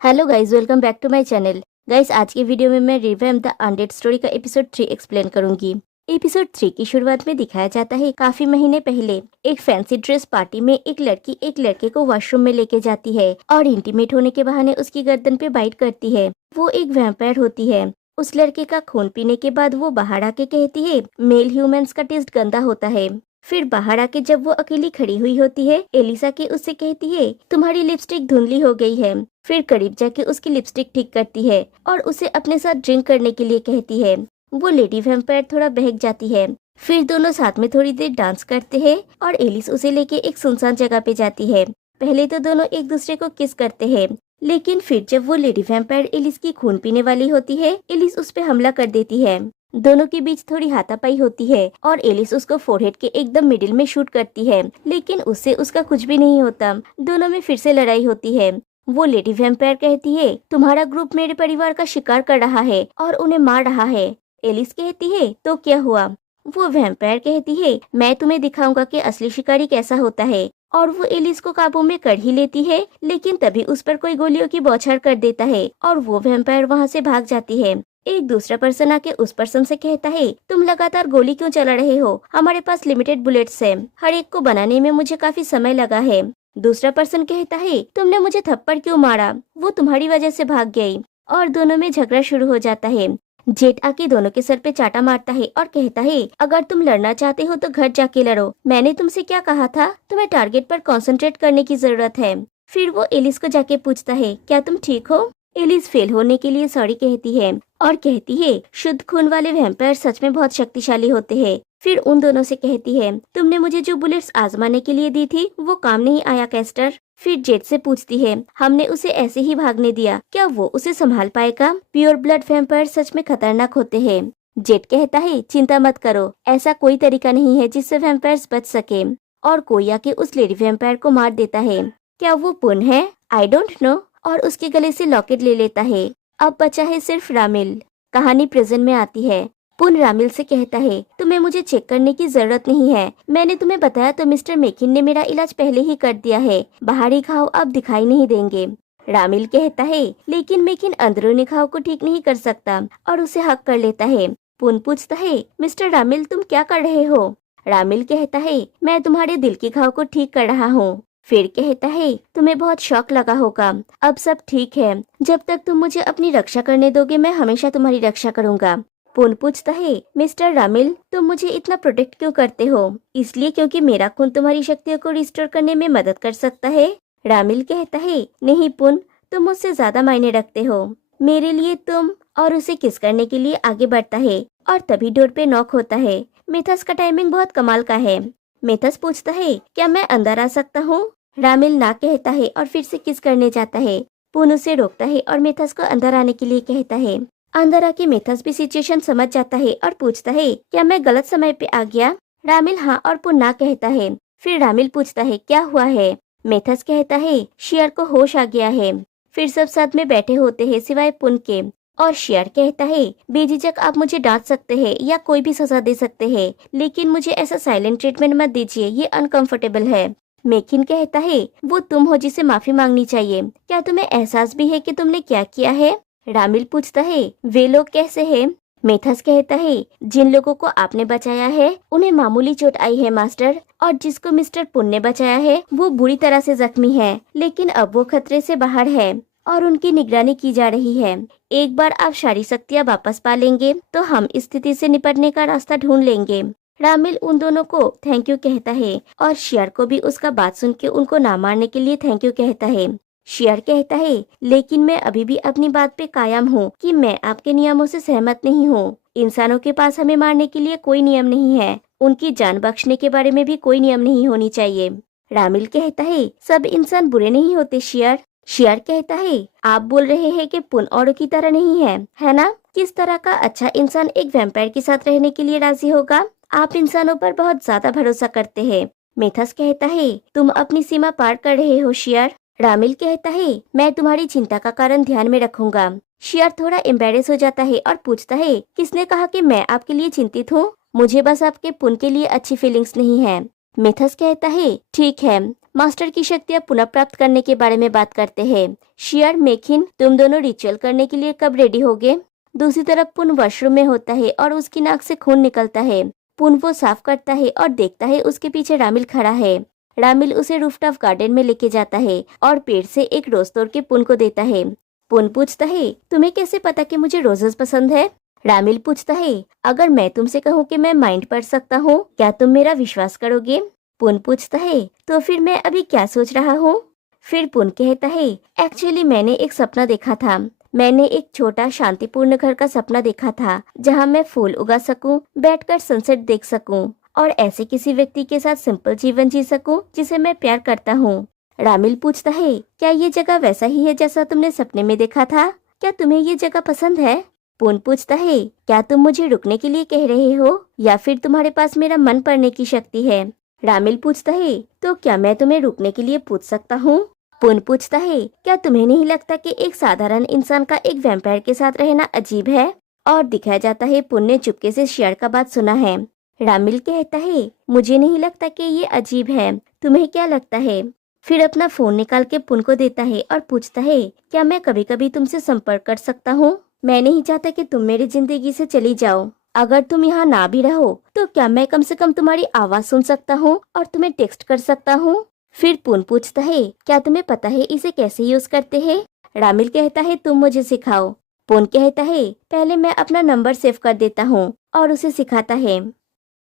Hello guys, welcome back to my channel. Guys, आज की video में मैं रिवैम्प द अनडेड स्टोरी का एपिसोड 3 एक्सप्लेन करूंगी। एपिसोड 3 की शुरुआत में दिखाया जाता है काफी महीने पहले एक फैंसी ड्रेस पार्टी में एक लड़की एक लड़के को वॉशरूम में लेके जाती है और इंटीमेट होने के बहाने उसकी गर्दन पे बाइट करती है। वो एक वैम्पायर होती है। उस लड़के का खून पीने के बाद वो बाहर आके कहती है मेल ह्यूमंस का टेस्ट गंदा होता है। फिर बाहर आके जब वो अकेली खड़ी हुई होती है, एलिसा के उससे कहती है तुम्हारी लिपस्टिक धुंधली हो गई है। फिर करीब जाके उसकी लिपस्टिक ठीक करती है और उसे अपने साथ ड्रिंक करने के लिए कहती है। वो लेडी वैम्पायर थोड़ा बहक जाती है। फिर दोनों साथ में थोड़ी देर डांस करते हैं और एलिस उसे लेके एक सुनसान जगह पे जाती है। पहले तो दोनों एक दूसरे को किस करते हैं, लेकिन फिर जब वो लेडी वैम्पायर एलिस की खून पीने वाली होती है, एलिस उस पे हमला कर देती है। दोनों के बीच थोड़ी हाथापाई होती है और एलिस उसको फोरहेड के एकदम मिडिल में शूट करती है, लेकिन उससे उसका कुछ भी नहीं होता। दोनों में फिर से लड़ाई होती है। वो लेडी वैम्पायर कहती है तुम्हारा ग्रुप मेरे परिवार का शिकार कर रहा है और उन्हें मार रहा है। एलिस कहती है तो क्या हुआ। वो वैम्पायर कहती है मैं तुम्हें दिखाऊंगा कि असली शिकारी कैसा होता है। और वो एलिस को काबू में कर ही लेती है, लेकिन तभी उस पर कोई गोलियों की बौछार कर देता है और वो वैम्पायर वहाँ से भाग जाती है। एक दूसरा पर्सन आके उस पर्सन से कहता है तुम लगातार गोली क्यों चला रहे हो, हमारे पास लिमिटेड बुलेट्स है, हर एक को बनाने में मुझे काफी समय लगा है। दूसरा पर्सन कहता है तुमने मुझे थप्पड़ क्यों मारा, वो तुम्हारी वजह से भाग गई। और दोनों में झगड़ा शुरू हो जाता है। जेट आके दोनों के सर पे चाटा मारता है और कहता है अगर तुम लड़ना चाहते हो तो घर जाके लड़ो, मैंने तुमसे क्या कहा था, तुम्हें टारगेट पर कंसंट्रेट करने की जरूरत है। फिर वो एलिस को जाके पूछता है क्या तुम ठीक हो। एलिस फेल होने के लिए सॉरी कहती है और कहती है शुद्ध खून वाले वैम्पायर सच में बहुत शक्तिशाली होते हैं। फिर उन दोनों से कहती है तुमने मुझे जो बुलेट्स आजमाने के लिए दी थी वो काम नहीं आया कैस्टर। फिर जेट से पूछती है हमने उसे ऐसे ही भागने दिया, क्या वो उसे संभाल पाएगा। प्योर ब्लड वैम्पायर सच में खतरनाक होते हैं। जेट कहता है चिंता मत करो, ऐसा कोई तरीका नहीं है जिससे वैम्पायर्स बच सके। और कोई आके उस लेडी वैम्पायर को मार देता है। क्या वो पुन है, आई डोंट नो। और उसके गले से लॉकेट ले लेता है। अब बचा है सिर्फ रामिल। कहानी प्रेजेंट में आती है। पुन रामिल से कहता है तुम्हें मुझे चेक करने की जरूरत नहीं है, मैंने तुम्हें बताया तो मिस्टर मेकिन ने मेरा इलाज पहले ही कर दिया है, बाहरी घाव अब दिखाई नहीं देंगे। रामिल कहता है लेकिन मेकिन अंदरूनी घाव को ठीक नहीं कर सकता और उसे हक कर लेता है। पुन पूछता है मिस्टर रामिल तुम क्या कर रहे हो। रामिल कहता है मैं तुम्हारे दिल के घाव को ठीक कर रहा हूँ। फिर कहता है तुम्हें बहुत शौक लगा होगा, अब सब ठीक है, जब तक तुम मुझे अपनी रक्षा करने दोगे मैं हमेशा तुम्हारी रक्षा करूंगा। पुन पूछता है मिस्टर रामिल तुम मुझे इतना प्रोटेक्ट क्यों करते हो। इसलिए क्योंकि मेरा खून तुम्हारी शक्तियों को रिस्टोर करने में मदद कर सकता है। रामिल कहता है नहीं पुन, तुम मुझसे ज्यादा मायने रखते हो मेरे लिए तुम। और उसे किस करने के लिए आगे बढ़ता है और तभी डोर पे नॉक होता है। मेथस का टाइमिंग बहुत कमाल का है। मेथस पूछता है क्या मैं अंदर आ सकता हूँ। रामिल ना कहता है और फिर से किस करने जाता है। पुन उसे रोकता है और मेथस को अंदर आने के लिए कहता है। अंदर आके मेथस भी सिचुएशन समझ जाता है और पूछता है क्या मैं गलत समय पे आ गया। रामिल हाँ और पुन ना कहता है। फिर रामिल पूछता है क्या हुआ है। मेथस कहता है शियर को होश आ गया है। फिर सब साथ में बैठे होते हैं सिवाय पुन के। और शियर कहता है बेझिझक आप मुझे डांट सकते हैं या कोई भी सजा दे सकते हैं, लेकिन मुझे ऐसा साइलेंट ट्रीटमेंट मत दीजिए, ये अनकंफर्टेबल है। मेकिन कहता है वो तुम हो जिसे माफी मांगनी चाहिए, क्या तुम्हें एहसास भी है कि तुमने क्या किया है। रामिल पूछता है वे लोग कैसे हैं। मेथस कहता है जिन लोगों को आपने बचाया है उन्हें मामूली चोट आई है मास्टर, और जिसको मिस्टर पुन ने बचाया है वो बुरी तरह से जख्मी है, लेकिन अब वो खतरे से बाहर है और उनकी निगरानी की जा रही है। एक बार आप सारी शक्तियाँ वापस पा लेंगे तो हम इस स्थिति से निपटने का रास्ता ढूंढ लेंगे। रामिल उन दोनों को थैंक यू कहता है और शियर को भी उसका बात सुन के उनको ना मारने के लिए थैंक यू कहता है। शियर कहता है लेकिन मैं अभी भी अपनी बात पे कायम हूँ कि मैं आपके नियमों से सहमत नहीं हूँ। इंसानों के पास हमें मारने के लिए कोई नियम नहीं है, उनकी जान बख्शने के बारे में भी कोई नियम नहीं होनी चाहिए। रामिल कहता है सब इंसान बुरे नहीं होते शियर। शियर कहता है आप बोल रहे हैं कि पुन औरों की तरह नहीं है ना। किस तरह का अच्छा इंसान एक वैम्पायर के साथ रहने के लिए राजी होगा। आप इंसानों पर बहुत ज्यादा भरोसा करते हैं। मेथस कहता है तुम अपनी सीमा पार कर रहे हो शियर। रामिल कहता है मैं तुम्हारी चिंता का कारण ध्यान में रखूंगा। शियर थोड़ा एम्बेरेस हो जाता है और पूछता है किसने कहा कि मैं आपके लिए चिंतित हूँ, मुझे बस आपके पुन के लिए अच्छी फीलिंग्स नहीं है। मेथस कहता है ठीक है, मास्टर की शक्तियाँ पुनः प्राप्त करने के बारे में बात करते हैं। शियर, मेकिन, तुम दोनों रिचुअल करने के लिए कब रेडी होगे? दूसरी तरफ पुन वॉशरूम में होता है और उसकी नाक से खून निकलता है। पुन वो साफ करता है और देखता है उसके पीछे रामिल खड़ा है। रामिल उसे रूफटॉप गार्डन में लेके जाता है और पेड़ से एक रोज तोड़ के पुन को देता है। पुन पूछता है, तुम्हें कैसे पता कि मुझे रोजेस पसंद है? रामिल पूछता है, अगर मैं तुमसे कहूँ कि मैं माइंड पढ़ सकता हूँ, क्या तुम मेरा विश्वास करोगे? पुन पूछता है, तो फिर मैं अभी क्या सोच रहा हूँ? फिर पुन कहता है, एक्चुअली मैंने एक सपना देखा था। मैंने एक छोटा शांतिपूर्ण घर का सपना देखा था जहाँ मैं फूल उगा सकूं, बैठकर सनसेट देख सकूं और ऐसे किसी व्यक्ति के साथ सिंपल जीवन जी सकूं जिसे मैं प्यार करता हूँ। रामिल पूछता है, क्या ये जगह वैसा ही है जैसा तुमने सपने में देखा था? क्या तुम्हें ये जगह पसंद है? पुन पूछता है, क्या तुम मुझे रुकने के लिए कह रहे हो या फिर तुम्हारे पास मेरा मन पढ़ने की शक्ति है? रामिल पूछता है, तो क्या मैं तुम्हें रुकने के लिए पूछ सकता हूँ? पुन पूछता है, क्या तुम्हें नहीं लगता कि एक साधारण इंसान का एक वैम्पायर के साथ रहना अजीब है? और दिखाया जाता है पुन ने चुपके से शियर का बात सुना है। रामिल कहता है, मुझे नहीं लगता कि ये अजीब है, तुम्हें क्या लगता है? फिर अपना फोन निकाल के पुन को देता है और पूछता है, क्या मैं कभी कभी तुमसे संपर्क कर सकता हूँ? मैं नहीं चाहता कि तुम मेरी जिंदगी से चली जाओ। अगर तुम यहाँ ना भी रहो तो क्या मैं कम से कम तुम्हारी आवाज सुन सकता हूँ और तुम्हें टेक्स्ट कर सकता हूँ? फिर पुन पूछता है, क्या तुम्हें पता है इसे कैसे यूज करते हैं? रामिल कहता है, तुम मुझे सिखाओ। पुन कहता है, पहले मैं अपना नंबर सेव कर देता हूँ और उसे सिखाता है।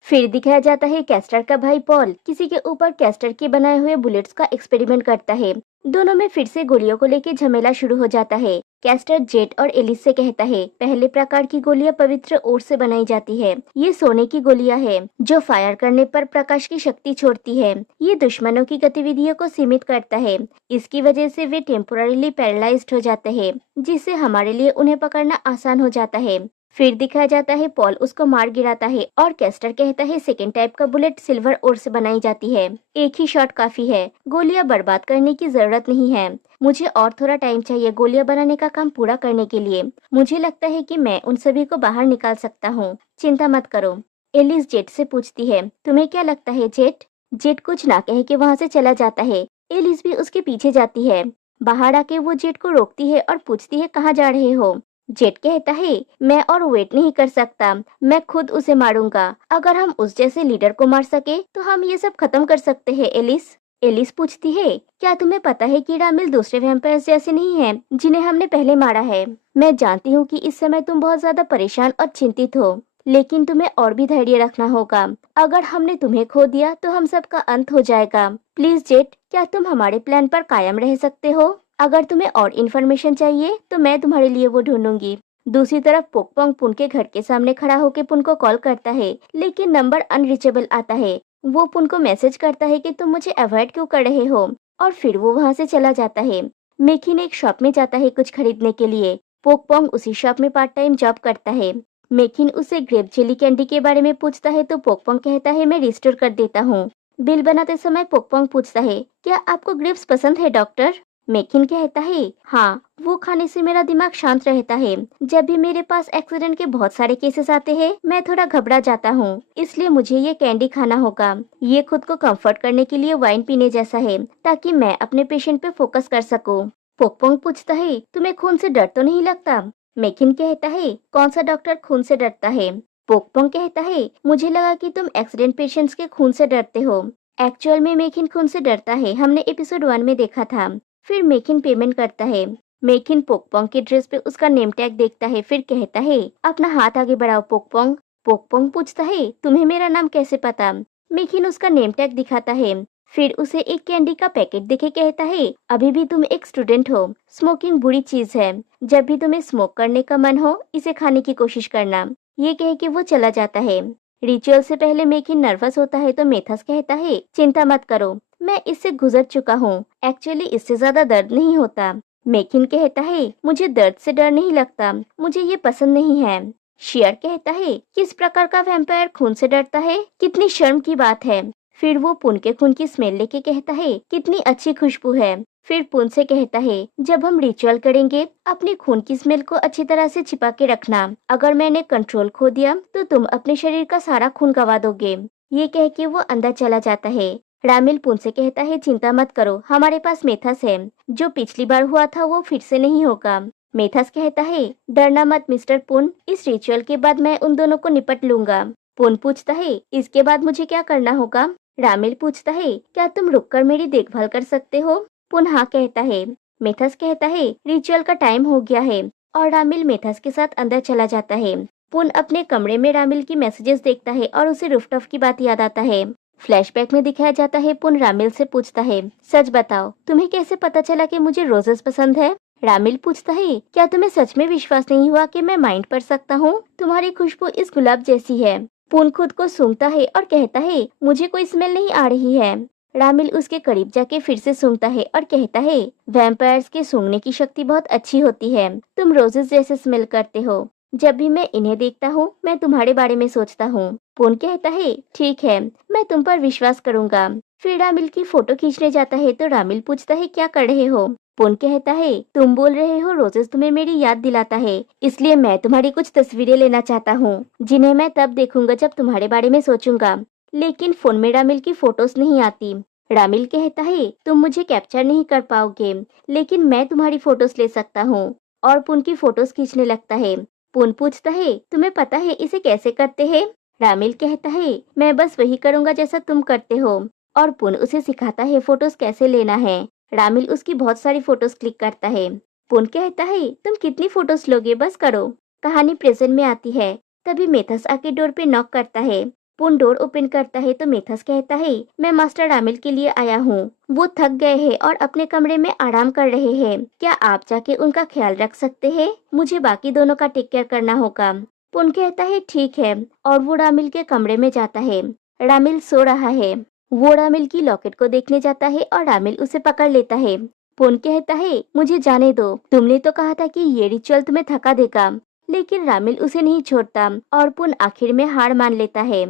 फिर दिखाया जाता है कैस्टर का भाई पॉल किसी के ऊपर कैस्टर के बनाए हुए बुलेट्स का एक्सपेरिमेंट करता है। दोनों में फिर से गोलियों को लेकर झमेला शुरू हो जाता है। कैस्टर जेट और एलिस से कहता है, पहले प्रकार की गोलियां पवित्र ओट से बनाई जाती है। ये सोने की गोलियां हैं जो फायर करने पर प्रकाश की शक्ति छोड़ती है। ये दुश्मनों की गतिविधियों को सीमित करता है। इसकी वजह से वे टेम्पोररीली पैरालाइज्ड हो जाते हैं, जिससे हमारे लिए उन्हें पकड़ना आसान हो जाता है। फिर दिखाया जाता है पॉल उसको मार गिराता है और कैस्टर कहता है सेकेंड टाइप का बुलेट सिल्वर ओर से बनाई जाती है। एक ही शॉट काफी है, गोलियां बर्बाद करने की जरूरत नहीं है। मुझे और थोड़ा टाइम चाहिए गोलियां बनाने का काम पूरा करने के लिए। मुझे लगता है कि मैं उन सभी को बाहर निकाल सकता हूँ, चिंता मत करो। एलिस जेट से पूछती है, तुम्हें क्या लगता है जेट? जेट कुछ ना कह के वहाँ से चला जाता है। एलिस भी उसके पीछे जाती है। बाहर आके वो जेट को रोकती है और पूछती है, कहाँ जा रहे हो? जेट कहता है, मैं और वेट नहीं कर सकता, मैं खुद उसे मारूंगा। अगर हम उस जैसे लीडर को मार सके तो हम ये सब खत्म कर सकते हैं। एलिस एलिस पूछती है, क्या तुम्हें पता है कि रामिल दूसरे वैम्पायर्स जैसे नहीं है जिन्हें हमने पहले मारा है? मैं जानती हूँ कि इस समय तुम बहुत ज्यादा परेशान और चिंतित हो, लेकिन तुम्हें और भी धैर्य रखना होगा। अगर हमने तुम्हें खो दिया तो हम सबका अंत हो जाएगा। प्लीज जेट, क्या तुम हमारे प्लान पर कायम रह सकते हो? अगर तुम्हें और इन्फॉर्मेशन चाहिए तो मैं तुम्हारे लिए वो ढूंढूंगी। दूसरी तरफ पोकपोंग पुन के घर के सामने खड़ा होकर पुन को कॉल करता है, लेकिन नंबर अनरीचेबल आता है। वो पुन को मैसेज करता है कि तुम मुझे अवॉइड क्यों कर रहे हो, और फिर वो वहाँ से चला जाता है। मेकिन एक शॉप में जाता है कुछ खरीदने के लिए। पोकपोंग उसी शॉप में पार्ट टाइम जॉब करता है। मेकिन उसे ग्रेप जेली कैंडी के बारे में पूछता है तो पोकपोंग कहता है, मैं रिस्टोर कर देता हूँ। बिल बनाते समय पोकपोंग पूछता है, क्या आपको ग्रेप्स पसंद है डॉक्टर? मेकिन कहता है, हाँ, वो खाने से मेरा दिमाग शांत रहता है। जब भी मेरे पास एक्सीडेंट के बहुत सारे केसेस आते हैं मैं थोड़ा घबरा जाता हूँ, इसलिए मुझे ये कैंडी खाना होगा। ये खुद को कंफर्ट करने के लिए वाइन पीने जैसा है, ताकि मैं अपने पेशेंट पे फोकस कर सकूँ। पोकपोंग पूछता है, तुम्हें खून से डर तो नहीं लगता? मेकिन कहता है, कौन सा डॉक्टर खून से डरता है? पोकपोंग कहता है, मुझे लगा कि तुम एक्सीडेंट पेशेंट्स के खून से डरते हो। एक्चुअल में मेकिन खून से डरता है, हमने एपिसोड 1 में देखा था। फिर मेकिन पेमेंट करता है। मेकिन पोकपोंग के ड्रेस पे उसका नेम टैग देखता है, फिर कहता है, अपना हाथ आगे बढ़ाओ पोकपोंग। पोकपोंग पूछता है, तुम्हें मेरा नाम कैसे पता? मेकिन उसका नेम टैग दिखाता है। फिर उसे एक कैंडी का पैकेट दिखे कहता है, अभी भी तुम एक स्टूडेंट हो, स्मोकिंग बुरी चीज है। जब भी तुम्हें स्मोक करने का मन हो इसे खाने की कोशिश करना। ये कह के वो चला जाता है। रिचुअल से पहले मेकिन नर्वस होता है तो मेथस कहता है, चिंता मत करो, मैं इससे गुजर चुका हूँ। एक्चुअली इससे ज्यादा दर्द नहीं होता। मेकिन कहता है, मुझे दर्द से डर नहीं लगता, मुझे ये पसंद नहीं है। शियर कहता है, किस प्रकार का वैम्पायर खून से डरता है, कितनी शर्म की बात है। फिर वो पुन के खून की स्मेल लेके कहता है, कितनी अच्छी खुशबू है। फिर पुन से कहता है, जब हम रिचुअल करेंगे अपनी खून की स्मेल को अच्छी तरह से छिपा के रखना। अगर मैंने कंट्रोल खो दिया तो तुम अपने शरीर का सारा खून गवा दोगे। ये कह के वो अंदर चला जाता है। रामिल पुन से कहता है, चिंता मत करो, हमारे पास मेथस है। जो पिछली बार हुआ था वो फिर से नहीं होगा। मेथस कहता है, डरना मत मिस्टर पुन, इस रिचुअल के बाद मैं उन दोनों को निपट लूंगा। पुन पूछता है, इसके बाद मुझे क्या करना होगा? रामिल पूछता है, क्या तुम रुककर मेरी देखभाल कर सकते हो? पुन हाँ कहता है। मेथस कहता है, रिचुअल का टाइम हो गया है, और रामिल मेथस के साथ अंदर चला जाता है। पुन अपने कमरे में रामिल की मैसेजेस देखता है और उसे रूफटॉप की बात याद आता है। फ्लैशबैक में दिखाया जाता है, पुन रामिल से पूछता है, सच बताओ, तुम्हें कैसे पता चला कि मुझे रोजेस पसंद है? रामिल पूछता है, क्या तुम्हें सच में विश्वास नहीं हुआ कि मैं माइंड पढ़ सकता हूँ? तुम्हारी खुशबू इस गुलाब जैसी है। पुन खुद को सूंघता है और कहता है, मुझे कोई स्मेल नहीं आ रही है। रामिल उसके करीब जाके फिर से सूंघता है और कहता है, वैम्पायर्स के सूंघने की शक्ति बहुत अच्छी होती है। तुम रोजेस जैसे स्मेल करते हो। जब भी मैं इन्हें देखता हूँ मैं तुम्हारे बारे में सोचता हूँ। पुन कहता है, ठीक है, मैं तुम पर विश्वास करूंगा। फिर रामिल की फोटो खींचने जाता है तो रामिल पूछता है, क्या कर रहे हो? पुन कहता है, तुम बोल रहे हो रोजेस तुम्हें मेरी याद दिलाता है, इसलिए मैं तुम्हारी कुछ तस्वीरें लेना चाहता हूँ, जिन्हें मैं तब देखूंगा जब तुम्हारे बारे में सोचूंगा। लेकिन फोन में रामिल की फोटोज नहीं आती। रामिल कहता है, तुम मुझे कैप्चर नहीं कर पाओगे, लेकिन मैं तुम्हारी फोटोज ले सकता हूँ। और पुन की फोटोज खींचने लगता है। पुन पूछता है, तुम्हें पता है इसे कैसे करते हैं? रामिल कहता है, मैं बस वही करूंगा जैसा तुम करते हो। और पुन उसे सिखाता है फोटोज कैसे लेना है। रामिल उसकी बहुत सारी फोटोज क्लिक करता है। पुन कहता है, तुम कितनी फोटोज लोगे, बस करो। कहानी प्रेजेंट में आती है। तभी मेथस आके डोर पे नॉक करता है। पुन डोर ओपन करता है तो मेथस कहता है, मैं मास्टर रामिल के लिए आया हूँ। वो थक गए हैं और अपने कमरे में आराम कर रहे हैं। क्या आप जाके उनका ख्याल रख सकते हैं? मुझे बाकी दोनों का टेक केयर करना होगा। पुन कहता है, ठीक है, और वो रामिल के कमरे में जाता है। रामिल सो रहा है। वो रामिल की लॉकेट को देखने जाता है और रामिल उसे पकड़ लेता है। पुन कहता है, मुझे जाने दो, तुमने तो कहा था कि ये रिचुअल तुम्हें थका देगा। लेकिन रामिल उसे नहीं छोड़ता और पुन आखिर में हार मान लेता है।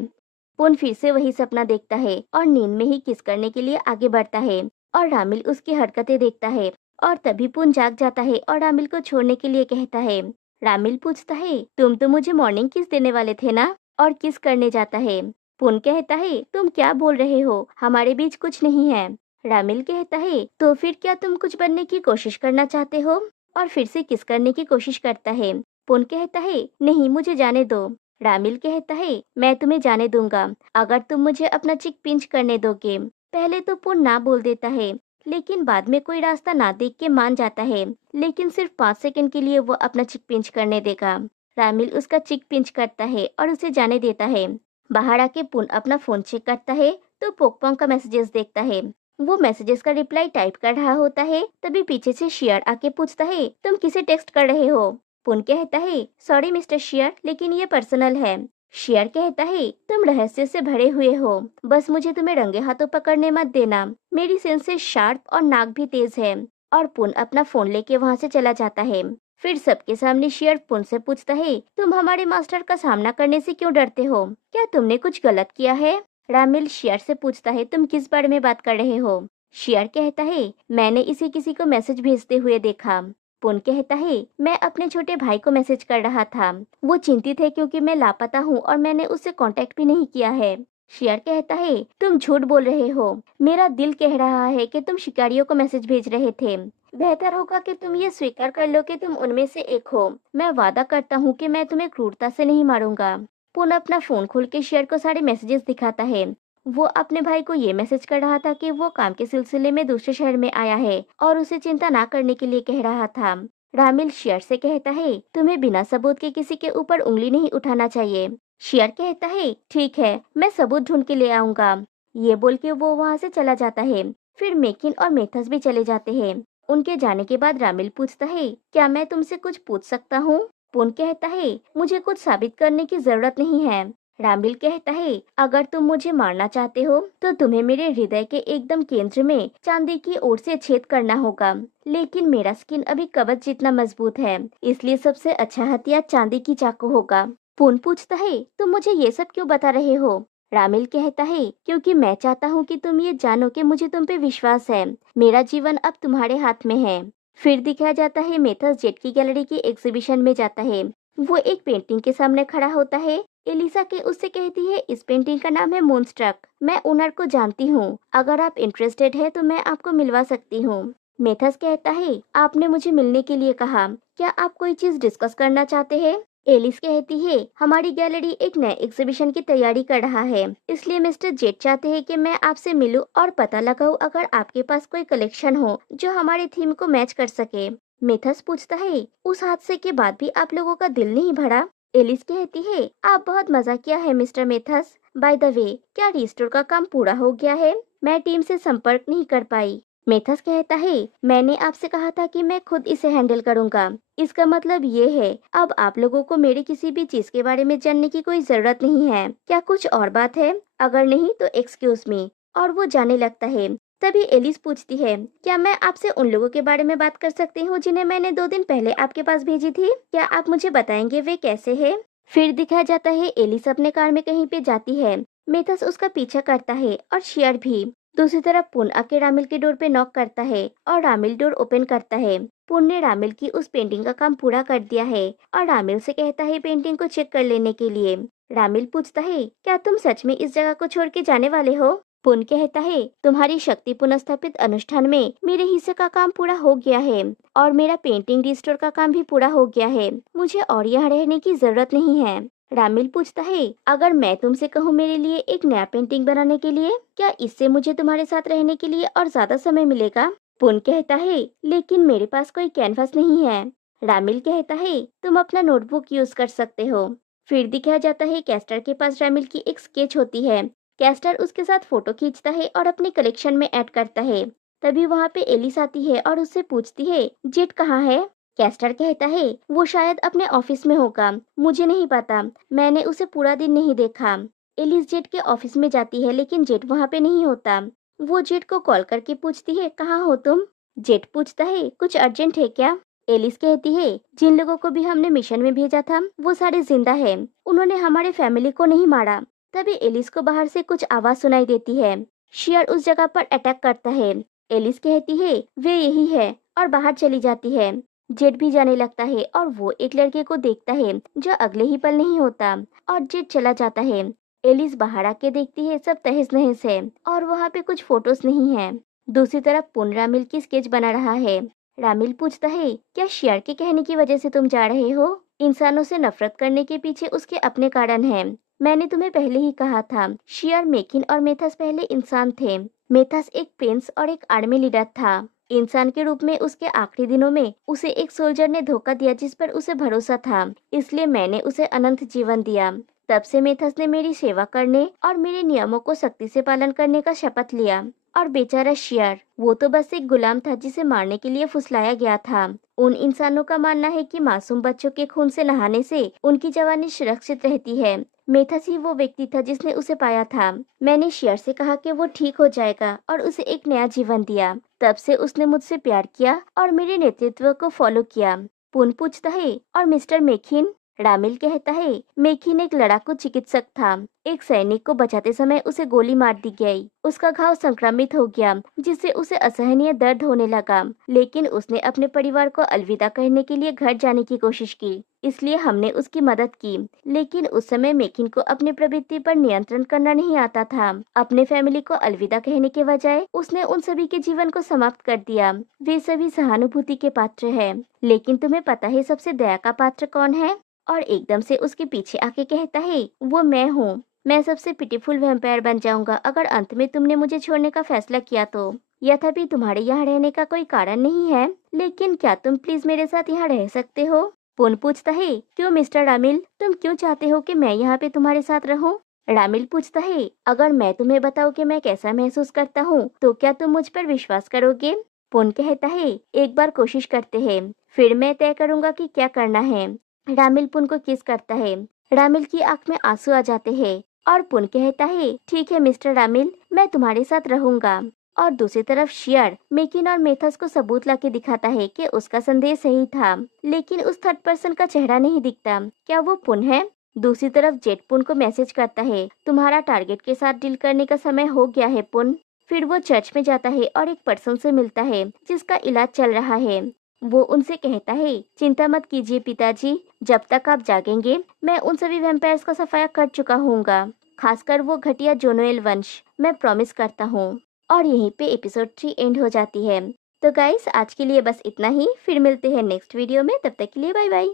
पुन फिर से वही सपना देखता है और नींद में ही किस करने के लिए आगे बढ़ता है। और रामिल उसकी हरकतें देखता है। और तभी पुन जाग जाता है और रामिल को छोड़ने के लिए कहता है। रामिल पूछता है, तुम तो मुझे मॉर्निंग किस देने वाले थे ना? और किस करने जाता है। पुन कहता है, तुम क्या बोल रहे हो, हमारे बीच कुछ नहीं है। रामिल कहता है, तो फिर क्या तुम कुछ बनने की कोशिश करना चाहते हो? और फिर से किस करने की कोशिश करता है। पुन कहता है, नहीं, मुझे जाने दो। रामिल कहता है, मैं तुम्हें जाने दूंगा अगर तुम मुझे अपना चिक पिंच करने दोगे। पहले तो पुन ना बोल देता है, लेकिन बाद में कोई रास्ता ना देख के मान जाता है। लेकिन सिर्फ 5 सेकंड के लिए वो अपना चिक पिंच करने देगा। रामिल उसका चिक पिंच करता है और उसे जाने देता है। बाहर आके पुन अपना फोन चेक करता है तो पोकपोंग का मैसेजेस देखता है। वो मैसेजेस का रिप्लाई टाइप कर रहा होता है। तभी पीछे से शियर आके पूछता है, तुम किसे टेक्स्ट कर रहे हो? पुन कहता है, सॉरी मिस्टर शियर, लेकिन ये पर्सनल है। शियर कहता है, तुम रहस्य से भरे हुए हो, बस मुझे तुम्हें रंगे हाथों पकड़ने मत देना, मेरी सेंसेस शार्प और नाक भी तेज है। और पुन अपना फोन लेके वहाँ से चला जाता है। फिर सबके सामने शियर पुन से पूछता है, तुम हमारे मास्टर का सामना करने से क्यों डरते हो? क्या तुमने कुछ गलत किया है? रामिल शियर से पूछता है, तुम किस बारे में बात कर रहे हो? शियर कहता है, मैंने इसे किसी को मैसेज भेजते हुए देखा। पुन कहता है, मैं अपने छोटे भाई को मैसेज कर रहा था। वो चिंतित है क्योंकि मैं लापता हूँ और मैंने उससे कांटेक्ट भी नहीं किया है। शियर कहता है, तुम झूठ बोल रहे हो, मेरा दिल कह रहा है कि तुम शिकारियों को मैसेज भेज रहे थे। बेहतर होगा कि तुम ये स्वीकार कर लो कि तुम उनमें से एक हो। मैं वादा करता हूँ कि मैं तुम्हें क्रूरता से नहीं मारूंगा। पुन अपना फोन खोल के शियर को सारे मैसेजेस दिखाता है। वो अपने भाई को ये मैसेज कर रहा था कि वो काम के सिलसिले में दूसरे शहर में आया है और उसे चिंता ना करने के लिए कह रहा था। रामिल शियर से कहता है, तुम्हें बिना सबूत के किसी के ऊपर उंगली नहीं उठाना चाहिए। शियर कहता है, ठीक है, मैं सबूत ढूंढ के ले आऊंगा। ये बोल के वो वहाँ से चला जाता है। फिर मेकिन और मेथस भी चले जाते हैं। उनके जाने के बाद रामिल पूछता है, क्या मैं तुमसे कुछ पूछ सकता हूँ? पुन कहता है, मुझे कुछ साबित करने की जरूरत नहीं है। रामिल कहता है, अगर तुम मुझे मारना चाहते हो तो तुम्हें मेरे हृदय के एकदम केंद्र में चांदी की ओर से छेद करना होगा। लेकिन मेरा स्किन अभी कवच जितना मजबूत है, इसलिए सबसे अच्छा हथियार चांदी की चाकू होगा। पुन पूछता है, तुम मुझे ये सब क्यों बता रहे हो? रामिल कहता है, क्योंकि मैं चाहता हूँ कि तुम ये जानो कि मुझे तुम पे विश्वास है। मेरा जीवन अब तुम्हारे हाथ में है। फिर दिखाया जाता है मेथस जेट की गैलरी की एग्जीबिशन में जाता है। वो एक पेंटिंग के सामने खड़ा होता है एलिसा के उससे कहती है इस पेंटिंग का नाम है मूनस्ट्रक। मैं ओनर को जानती हूँ, अगर आप इंटरेस्टेड है तो मैं आपको मिलवा सकती हूँ। मेथस कहता है आपने मुझे मिलने के लिए कहा, क्या आप कोई चीज डिस्कस करना चाहते हैं? एलिस कहती है हमारी गैलरी एक नए एग्जीबिशन की तैयारी कर रहा है, इसलिए मिस्टर जेट चाहते हैं कि मैं आपसे मिलूं और पता लगाऊं अगर आपके पास कोई कलेक्शन हो जो हमारे थीम को मैच कर सके। मेथस पूछता है उस हादसे के बाद भी आप लोगों का दिल नहीं भरा? एलिस कहती है आप बहुत मजा किया है मिस्टर मेथस। बाय द वे, क्या रिस्टोर का काम पूरा हो गया है? मैं टीम से संपर्क नहीं कर पाई। मेथस कहता है मैंने आपसे कहा था कि मैं खुद इसे हैंडल करूंगा। इसका मतलब ये है अब आप लोगों को मेरी किसी भी चीज के बारे में जानने की कोई जरूरत नहीं है। क्या कुछ और बात है? अगर नहीं तो एक्सक्यूज मी। और वो जाने लगता है। तभी एलिस पूछती है क्या मैं आपसे उन लोगों के बारे में बात कर सकती हूँ जिन्हें मैंने 2 दिन पहले आपके पास भेजी थी? क्या आप मुझे बताएंगे वे कैसे है? फिर दिखाया जाता है एलिस अपने कार में कहीं पे जाती है। मेथस उसका पीछा करता है और शियर भी। दूसरी तरफ पुन आके रामिल के डोर पे नॉक करता है और रामिल डोर ओपन करता है। पुन ने रामिल की उस पेंटिंग का काम पूरा कर दिया है और रामिल से कहता है पेंटिंग को चेक कर लेने के लिए। रामिल पूछता है क्या तुम सच में इस जगह को छोड़ के जाने वाले हो? पुन कहता है तुम्हारी शक्ति पुनर्स्थापित अनुष्ठान में मेरे हिस्से का काम पूरा हो गया है और मेरा पेंटिंग रिस्टोर का काम भी पूरा हो गया है। मुझे और यहाँ रहने की जरूरत नहीं है। रामिल पूछता है अगर मैं तुमसे कहूँ मेरे लिए एक नया पेंटिंग बनाने के लिए, क्या इससे मुझे तुम्हारे साथ रहने के लिए और ज्यादा समय मिलेगा? पुन कहता है लेकिन मेरे पास कोई कैनवास नहीं है। रामिल कहता है तुम अपना नोटबुक यूज कर सकते हो। फिर दिखाया जाता है कैस्टर के पास रामिल की एक स्केच होती है। कैस्टर उसके साथ फोटो खींचता है और अपने कलेक्शन में ऐड करता है। तभी वहाँ पे एलिस आती है और उससे पूछती है जेट कहाँ है? कैस्टर कहता है वो शायद अपने ऑफिस में होगा, मुझे नहीं पता, मैंने उसे पूरा दिन नहीं देखा। एलिस जेट के ऑफिस में जाती है लेकिन जेट वहाँ पे नहीं होता। वो जेट को कॉल करके पूछती है कहाँ हो तुम? जेट पूछता है कुछ अर्जेंट है क्या? एलिस कहती है जिन लोगों को भी हमने मिशन में भेजा था वो सारे जिंदा हैं, उन्होंने हमारे फैमिली को नहीं मारा। तभी एलिस को बाहर से कुछ आवाज सुनाई देती है। शियर उस जगह पर अटैक करता है। एलिस कहती है वे यही है और बाहर चली जाती है। जेट भी जाने लगता है और वो एक लड़के को देखता है जो अगले ही पल नहीं होता और जेट चला जाता है। एलिस बाहर आके देखती है सब तहस नहस है और वहाँ पे कुछ फोटोज नहीं है। दूसरी तरफ पुन रामिल की स्केच बना रहा है। रामिल पूछता है क्या शियर के कहने की वजह से तुम जा रहे हो? इंसानों से नफरत करने के पीछे उसके अपने कारण हैं। मैंने तुम्हें पहले ही कहा था शियर, मेकिन और मेथस पहले इंसान थे। मेथस एक प्रिंस और एक आर्मी लीडर था। इंसान के रूप में उसके आखिरी दिनों में उसे एक सोल्जर ने धोखा दिया जिस पर उसे भरोसा था, इसलिए मैंने उसे अनंत जीवन दिया। तब से मेथस ने मेरी सेवा करने और मेरे नियमों को सख्ती से पालन करने का शपथ लिया। और बेचारा शियर, वो तो बस एक गुलाम था जिसे मारने के लिए फुसलाया गया था। उन इंसानों का मानना है कि मासूम बच्चों के खून से नहाने से उनकी जवानी सुरक्षित रहती है। मेथस ही वो व्यक्ति था जिसने उसे पाया था। मैंने शियर से कहा कि वो ठीक हो जाएगा और उसे एक नया जीवन दिया। तब से उसने मुझसे प्यार किया और मेरे नेतृत्व को फॉलो किया। पुन पूछता है और मिस्टर मेकिन? रामिल कहता है मेकिन एक लड़ाकू चिकित्सक था। एक सैनिक को बचाते समय उसे गोली मार दी गई। उसका घाव संक्रमित हो गया जिससे उसे असहनीय दर्द होने लगा, लेकिन उसने अपने परिवार को अलविदा कहने के लिए घर जाने की कोशिश की, इसलिए हमने उसकी मदद की। लेकिन उस समय मेकिन को अपनी प्रवृत्ति पर नियंत्रण करना नहीं आता था। अपने फैमिली को अलविदा कहने के बजाय उसने उन सभी के जीवन को समाप्त कर दिया। वे सभी सहानुभूति के पात्र हैं, लेकिन तुम्हें पता है सबसे दया का पात्र कौन है? और एकदम से उसके पीछे आके कहता है वो मैं हूँ। मैं सबसे पिटीफुल वैम्पायर बन जाऊंगा अगर अंत में तुमने मुझे छोड़ने का फैसला किया तो। यद्यपि तुम्हारे यहाँ रहने का कोई कारण नहीं है, लेकिन क्या तुम प्लीज मेरे साथ यहाँ रह सकते हो? पुन पूछता है क्यों मिस्टर रामिल, तुम क्यों चाहते हो कि मैं यहाँ पे तुम्हारे साथ रहूं? रामिल पूछता है अगर मैं तुम्हें बताऊं कि मैं कैसा महसूस करता हूँ तो क्या तुम मुझ पर विश्वास करोगे? पुन कहता है एक बार कोशिश करते हैं, फिर मैं तय करूंगा कि क्या करना है। रामिल पुन को किस करता है। रामिल की आंख में आंसू आ जाते हैं और पुन कहता है ठीक है मिस्टर रामिल, मैं तुम्हारे साथ रहूंगा। और दूसरी तरफ शियर मेकिन और मेथस को सबूत लाके दिखाता है कि उसका संदेह सही था, लेकिन उस थर्ड पर्सन का चेहरा नहीं दिखता। क्या वो पुन है? दूसरी तरफ जेट पुन को मैसेज करता है तुम्हारा टारगेट के साथ डील करने का समय हो गया है पुन। फिर वो चर्च में जाता है और एक पर्सन से मिलता है जिसका इलाज चल रहा है। वो उनसे कहता है, चिंता मत कीजिए पिताजी, जब तक आप जागेंगे मैं उन सभी वैम्पायर्स का सफाया कर चुका हूँगा, खासकर वो घटिया जोनोएल वंश, मैं प्रॉमिस करता हूँ। और यहीं पे एपिसोड 3 एंड हो जाती है। तो गाइस आज के लिए बस इतना ही, फिर मिलते हैं नेक्स्ट वीडियो में, तब तक के लिए बाय बाय।